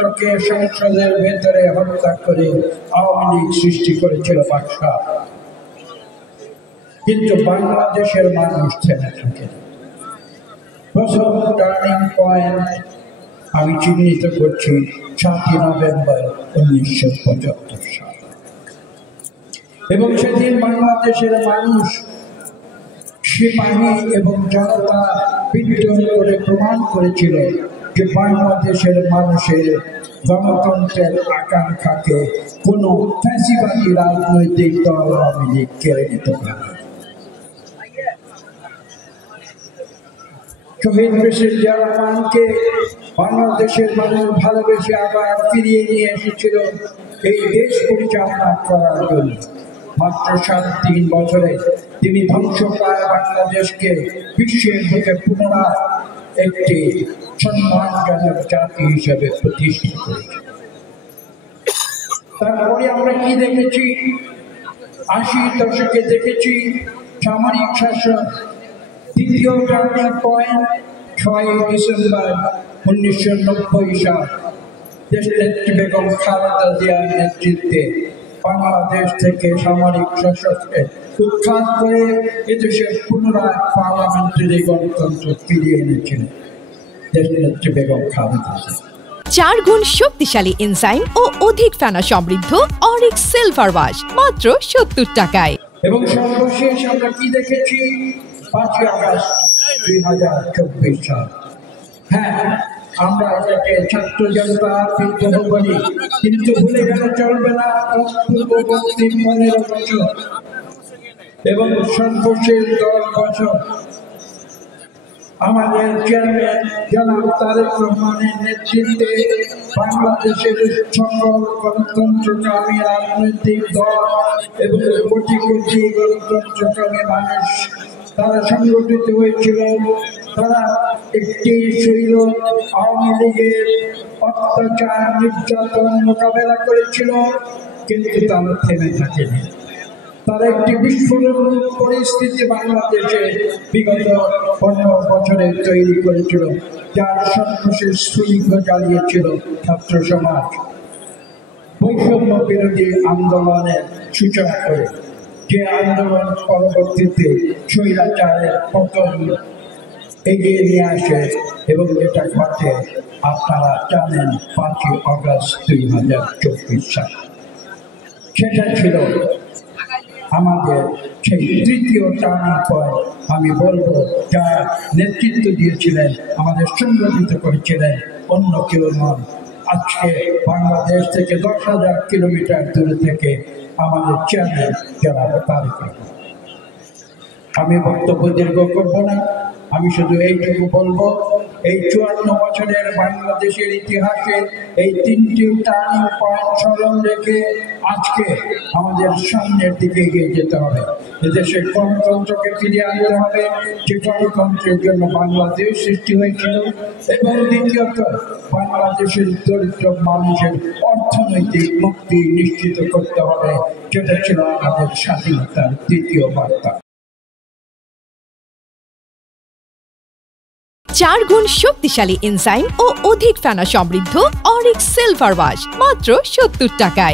গণতন্ত্রকে সংসদের ভেতরে হত্যা করে আওয়ামী লীগ সৃষ্টি করেছিল বাদশা। কিন্তু বাংলাদেশের মানুষ থেমে থাকে। প্রথম টার্নিং পয়েন্ট আমি চিহ্নিত করছি 7ই নভেম্বর 1975 সাল, এবং সেদিন বাংলাদেশের মানুষ সিপাহী এবং জনতা বিদ্রোহ করে প্রমাণ করেছিল যে বাংলাদেশের মানুষের গণতন্ত্রের আকাঙ্ক্ষাকে কোন ফ্যাসিবাদী রাজনৈতিক দল আওয়ামী লীগ কেড়ে নিতে পারে। শহীদ প্রেসিডেন্ট জিয়া রহমানকে বাংলাদেশের মানুষ ভালোবেসে আবার ফিরিয়ে নিয়ে এসেছিল এই দেশ পরিচালনা করার জন্য। মাত্র 3 বছরে তিনি ধ্বংসপ্রায় বাংলাদেশকে বিশ্বের বুকে পুনরায় একটি সম্মানজনক জাতি হিসেবে প্রতিষ্ঠা করেছে। তারপরে আমরা কি দেখেছি? 80 দশকে দেখেছি সামরিক শাসন। দ্বিতীয় টার্নিং পয়েন্ট 6ই ডিসেম্বর 1990 সাল, দেশনেত্রী বেগম খালেদা জিয়ার নেতৃত্বে বাংলাদেশ থেকে সামরিক শাসককে উৎখাত করে এদেশে পুনরায় পার্লামেন্টারি গণতন্ত্র ফিরিয়ে এনেছিলেন দেশনেত্রী বেগম খালেদা জিয়া। 4 গুণ শক্তিশালী এনজাইম ও অধিক ফেনা সমৃদ্ধ অরিক্স সিলভার ওয়াশ মাত্র 70 টাকায়। এবং সর্বশেষ আমরা কি দেখেছি? 5ই আগস্ট 2024 সাল। হ্যাঁ, আমরা এটাকে ছাত্র জনতা বিদ্রোহ বলি, কিন্তু ভুলে গেলে চলবে না পূর্ববর্তী 15 বছর এবং সর্বশেষ 10 বছর আমাদের চেয়ারম্যান জনাব তারেক রহমানের নেতৃত্বে বাংলাদেশের সকল গণতন্ত্রকামী রাজনৈতিক দল এবং কোটি কোটি গণতন্ত্রকামী মানুষ তারা সংগঠিত হয়েছিল। তারা একটি শৈল আওয়ামী লীগের অত্যাচার নির্যাতন মোকাবেলা করেছিল, কিন্তু তারা থেমে থাকেনি। তারা একটি বিস্ফোরক পরিস্থিতি বাংলাদেশে বিগত 15 বছরে তৈরি করেছিল, যার সর্বশেষ সুলিঙ্গ চালিয়েছিল ছাত্র সমাজ। বৈষম্য বিরোধী আন্দোলনের সূচনা করে যে আন্দোলন পরবর্তীতে স্বৈরাচারের পতন এগিয়ে নিয়ে আসে, এবং যেটা ঘটে আপনারা জানেন 5ই আগস্ট 2024 সাল। সেটা ছিল আমাদের সেই তৃতীয় টার্নিং পয়েন্ট। আমি বলবো, যার নেতৃত্ব দিয়েছিলেন, আমাদের সংগঠিত করেছিলেন অন্য কেউ নন। আজকে বাংলাদেশ থেকে 10,000 কিলোমিটার দূরে থেকে আমাদের চেয়ারম্যান জনাব তারেক রহমান। আমি বক্তব্য দীর্ঘ করব না, আমি শুধু এইটুকু বলবো, এই 54 বছরের বাংলাদেশের ইতিহাসে এই 3টি টার্নিং পয়েন্ট স্মরণ রেখে আজকে আমাদের সামনের দিকে এগিয়ে যেতে হবে। এদেশের গণতন্ত্রকে ফিরিয়ে আনতে হবে, যে গণতন্ত্রের জন্য বাংলাদেশ সৃষ্টি হয়েছিল, এবং দ্বিতীয়ত বাংলাদেশের দরিদ্র মানুষের অর্থনৈতিক মুক্তি নিশ্চিত করতে হবে, যেটা ছিল আমাদের স্বাধীনতার দ্বিতীয় বার্তা। 4 গুণ শক্তিশালী এনজাইম ও অধিক ফেনা সমৃদ্ধ অরিক্স সিলভার ওয়াশ মাত্র 70 টাকায়।